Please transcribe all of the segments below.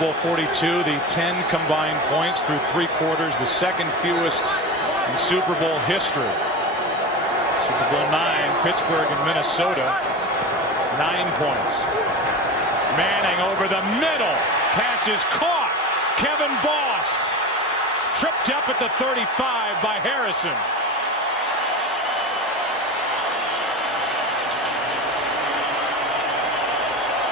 Bowl 42, the 10 combined points through 3 quarters, the second fewest in Super Bowl history. Super Bowl 9, Pittsburgh and Minnesota, 9 points. Manning over the middle, pass is caught. Kevin Boss tripped up at the 35 by Harrison.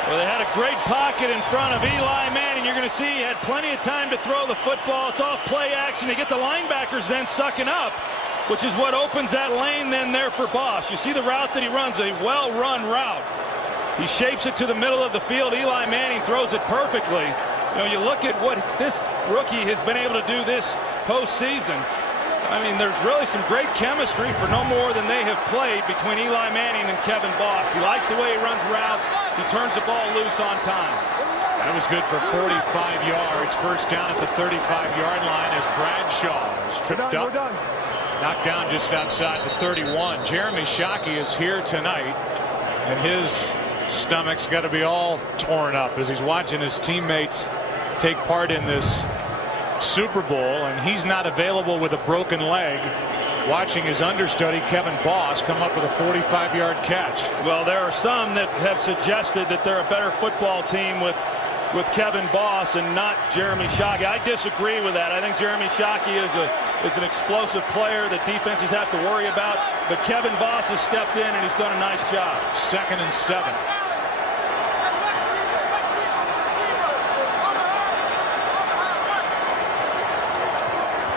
Well, they had a great pocket in front of Eli Manning. You're going to see he had plenty of time to throw the football. It's off play action. They get the linebackers then sucking up, which is what opens that lane then there for Boss. You see the route that he runs, a well-run route. He shapes it to the middle of the field. Eli Manning throws it perfectly. You know, you look at what this rookie has been able to do this postseason. I mean, there's really some great chemistry for no more than they have played between Eli Manning and Kevin Boss. He likes the way he runs routes. He turns the ball loose on time. That was good for 45 yards. First down at the 35-yard line as Bradshaw is tripped up. Knocked down just outside the 31. Jeremy Shockey is here tonight, and his stomach's got to be all torn up as he's watching his teammates take part in this Super Bowl, and he's not available with a broken leg, watching his understudy Kevin Boss come up with a 45-yard catch. Well, there are some that have suggested that they're a better football team with Kevin Boss and not Jeremy Shockey. I disagree with that. I think Jeremy Shockey is an explosive player that defenses have to worry about, but Kevin Boss has stepped in and he's done a nice job. 2nd and 7.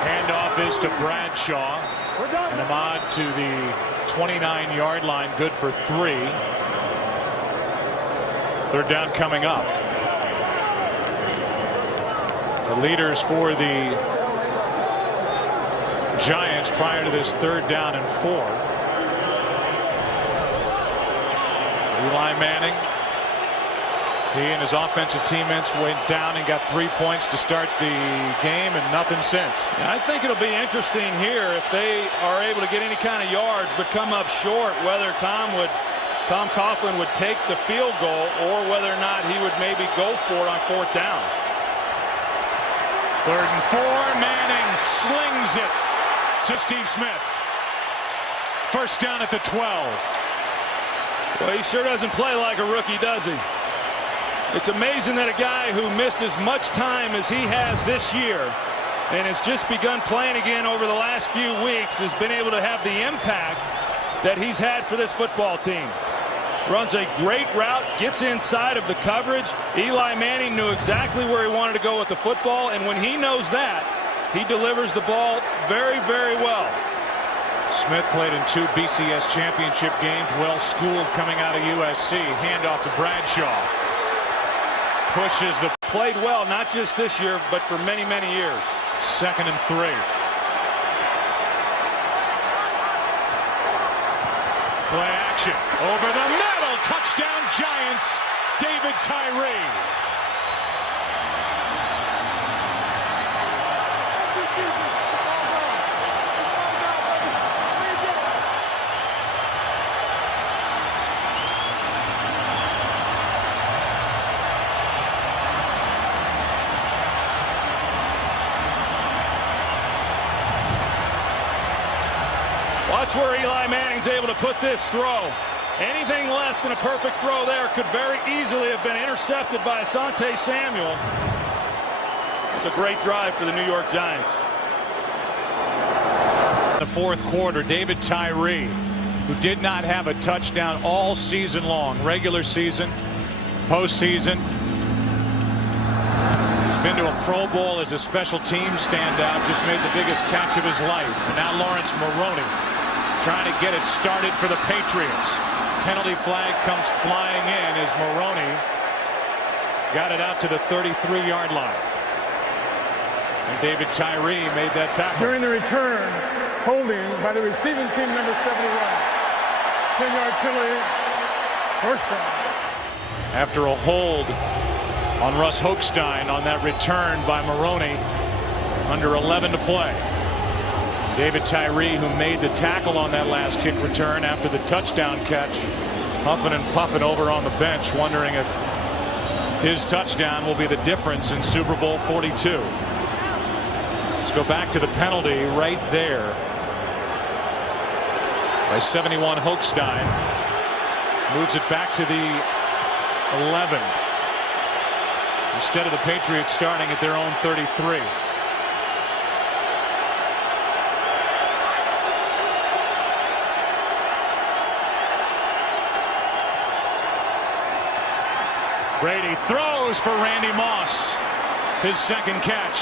Handoff is to Bradshaw, and Ahmad to the 29-yard line, good for 3. 3rd down coming up. The leaders for the Giants prior to this 3rd down and 4. Eli Manning. He and his offensive teammates went down and got 3 points to start the game and nothing since. I think it'll be interesting here if they are able to get any kind of yards but come up short, whether Tom Coughlin would take the field goal or whether or not he would maybe go for it on 4th down. 3rd and 4. Manning slings it to Steve Smith. 1st down at the 12. Well, he sure doesn't play like a rookie, does he? It's amazing that a guy who missed as much time as he has this year and has just begun playing again over the last few weeks has been able to have the impact that he's had for this football team. Runs a great route, gets inside of the coverage. Eli Manning knew exactly where he wanted to go with the football, and when he knows that, he delivers the ball very, very well. Smith played in 2 BCS championship games, well schooled coming out of USC. Handoff to Bradshaw. Pushes the played well, not just this year, but for many, many years. 2nd and 3. Play action over the middle. Touchdown Giants. David Tyree. Watch where Eli Manning's able to put this throw. Anything less than a perfect throw there could very easily have been intercepted by Asante Samuel. It's a great drive for the New York Giants. The 4th quarter, David Tyree, who did not have a touchdown all season long, regular season, postseason. He's been to a Pro Bowl as a special team standout, just made the biggest catch of his life. And now Lawrence Maroney trying to get it started for the Patriots. Penalty flag comes flying in as Maroney got it out to the 33-yard line. And David Tyree made that tackle. During the return, holding by the receiving team, number 71. 10-yard penalty, 1st down. After a hold on Russ Hochstein on that return by Maroney, under 11 to play. David Tyree, who made the tackle on that last kick return after the touchdown catch, huffing and puffing over on the bench, wondering if His touchdown will be the difference in Super Bowl 42. Let's go back to the penalty right there by 71 Hochstein. Moves it back to the 11 instead of the Patriots starting at their own 33. Brady throws for Randy Moss, his second catch.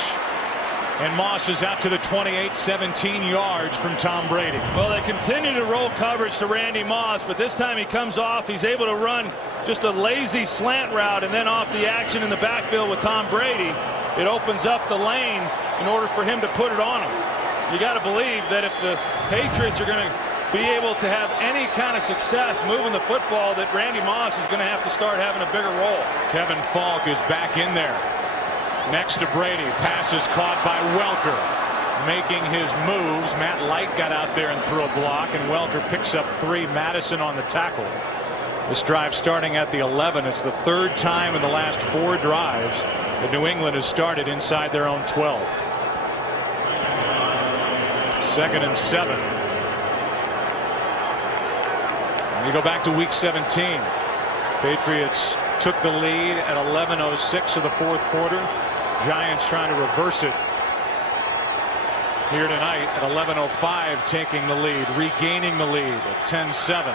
And Moss is out to the 28, 17 yards from Tom Brady. Well, they continue to roll coverage to Randy Moss, but this time he comes off. He's able to run just a lazy slant route and then off the action in the backfield with Tom Brady. It opens up the lane in order for him to put it on him. You got to believe that if the Patriots are going to be able to have any kind of success moving the football, that Randy Moss is going to have to start having a bigger role. Kevin Falk is back in there. Next to Brady, pass is caught by Welker, making his moves. Matt Light got out there and threw a block, and Welker picks up 3. Madison on the tackle. This drive starting at the 11. It's the third time in the last 4 drives that New England has started inside their own 12. 2nd and 7. And you go back to week 17. Patriots took the lead at 11:06 of the 4th quarter. Giants trying to reverse it here tonight at 11:05, taking the lead, regaining the lead at 10-7.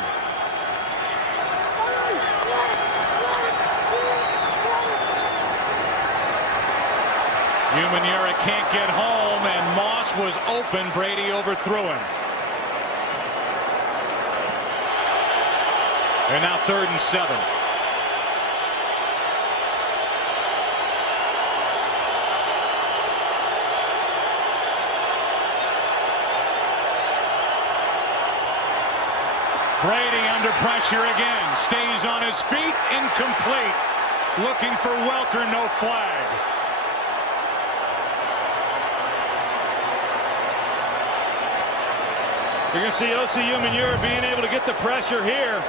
Umanura can't get home, and Moss was open. Brady overthrew him. And now 3rd and 7. Brady under pressure again, stays on his feet, incomplete. Looking for Welker, no flag. You're going to see Osi Umenyiora being able to get the pressure here.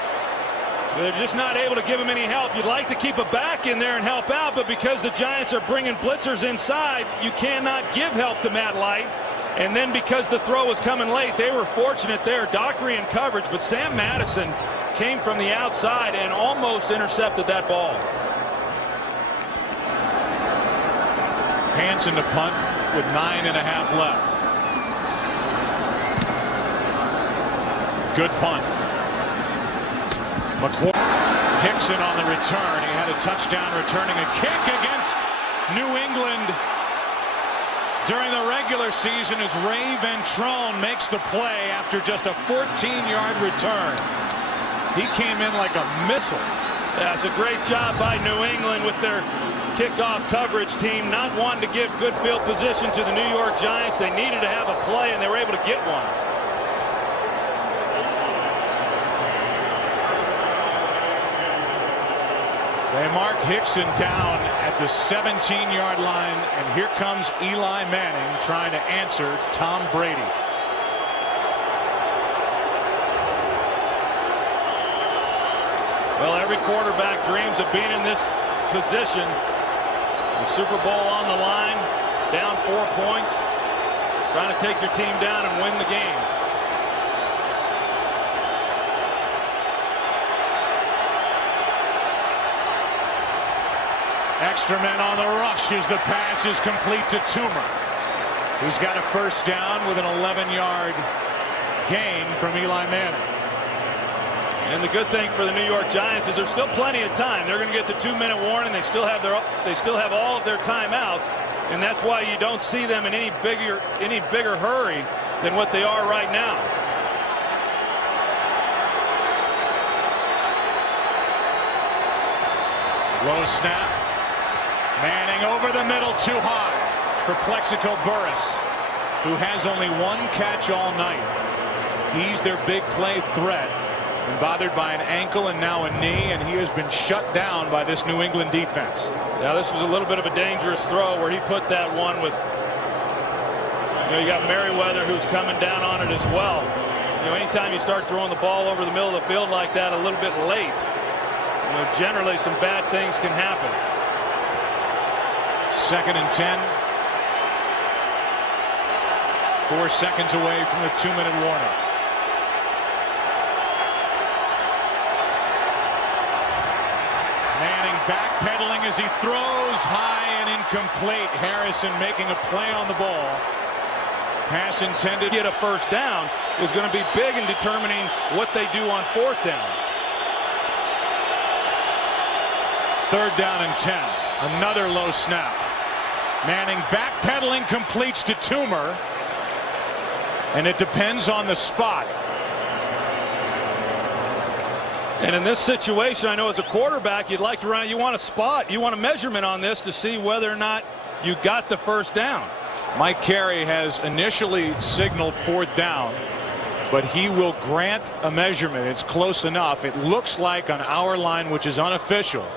They're just not able to give him any help. You'd like to keep a back in there and help out, but because the Giants are bringing blitzers inside, you cannot give help to Matt Light. And then because the throw was coming late, they were fortunate there. Dockery in coverage, but Sam Madison came from the outside and almost intercepted that ball. Hansen to punt with 9.5 left. Good punt. Hickson on the return. He had a touchdown returning a kick against New England during the regular season as Ray Ventrone makes the play after just a 14-yard return. He came in like a missile. That's a great job by New England with their kickoff coverage team, not wanting to give good field position to the New York Giants. They needed to have a play, and they were able to get one. They mark Hickson down at the 17-yard line, and here comes Eli Manning trying to answer Tom Brady. Well, every quarterback dreams of being in this position. The Super Bowl on the line, down 4 points, trying to take your team down and win the game. Extra men on the rush as the pass is complete to Toomer. He's got a first down with an 11-yard gain from Eli Manning. And the good thing for the New York Giants is there's still plenty of time. They're going to get the 2-minute warning. They still have all of their timeouts, and that's why you don't see them in any bigger hurry than what they are right now. Low snap. Manning over the middle, too high for Plexico Burress, who has only 1 catch all night. He's their big play threat, and bothered by an ankle and now a knee, and he has been shut down by this New England defense. Now this was a little bit of a dangerous throw where he put that one with, you got Merriweather who's coming down on it as well. Anytime you start throwing the ball over the middle of the field like that a little bit late, generally some bad things can happen. 2nd and 10. 4 seconds away from the 2-minute warning. Manning backpedaling as he throws high and incomplete. Harrison making a play on the ball. Pass intended. Get a first down is going to be big in determining what they do on 4th down. 3rd down and 10. Another low snap. Manning backpedaling, completes to Toomer. And it depends on the spot. And in this situation, I know as a quarterback, you'd like to run. You want a spot. You want a measurement on this to see whether or not you got the first down. Mike Carey has initially signaled 4th down, but he will grant a measurement. It's close enough. It looks like on our line, which is unofficial.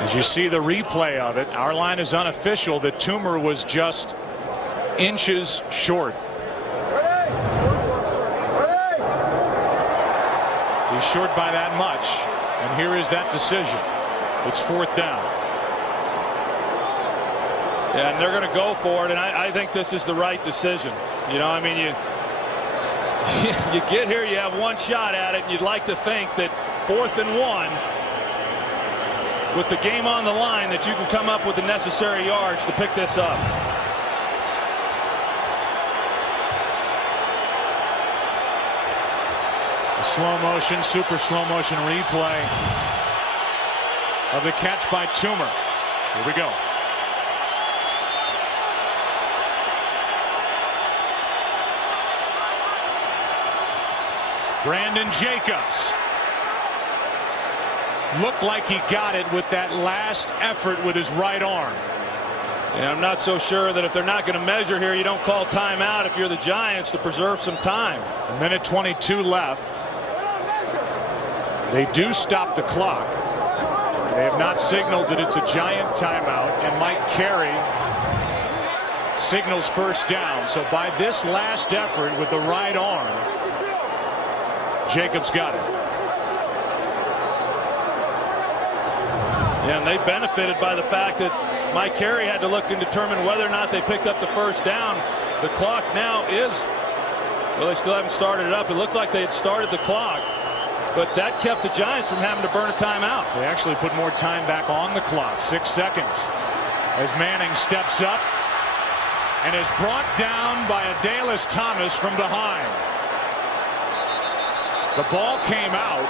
As you see the replay of it, our line is unofficial that Toomer was just inches short. He's short by that much, and here is that decision. It's 4th down. Yeah, and they're going to go for it, and I think this is the right decision. You know, I mean, you get here, you have one shot at it, and you'd like to think that 4th and 1, with the game on the line, that you can come up with the necessary yards to pick this up. Slow motion, super slow motion replay of the catch by Toomer. Here we go. Brandon Jacobs looked like he got it with that last effort with his right arm. And I'm not so sure that if they're not going to measure here, you don't call timeout if you're the Giants to preserve some time. 1:22 left. They do stop the clock. They have not signaled that it's a Giant timeout, and Mike Carey signals first down. So by this last effort with the right arm, Jacobs got it. Yeah, and they benefited by the fact that Mike Carey had to look and determine whether or not they picked up the first down. The clock now is, well, they still haven't started it up. It looked like they had started the clock, but that kept the Giants from having to burn a timeout. They actually put more time back on the clock, 6 seconds, as Manning steps up and is brought down by Adalius Thomas from behind. The ball came out,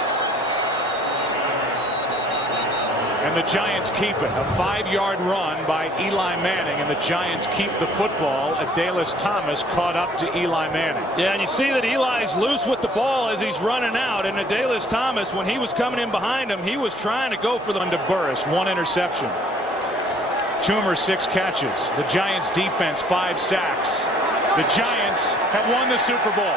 and the Giants keep it. A 5-yard run by Eli Manning, and the Giants keep the football. Adalius Thomas caught up to Eli Manning. Yeah, and you see that Eli's loose with the ball as he's running out, and Adalius Thomas, when he was coming in behind him, he was trying to go for the to Burris. 1 interception. Toomer 6 catches. The Giants defense 5 sacks. The Giants have won the Super Bowl.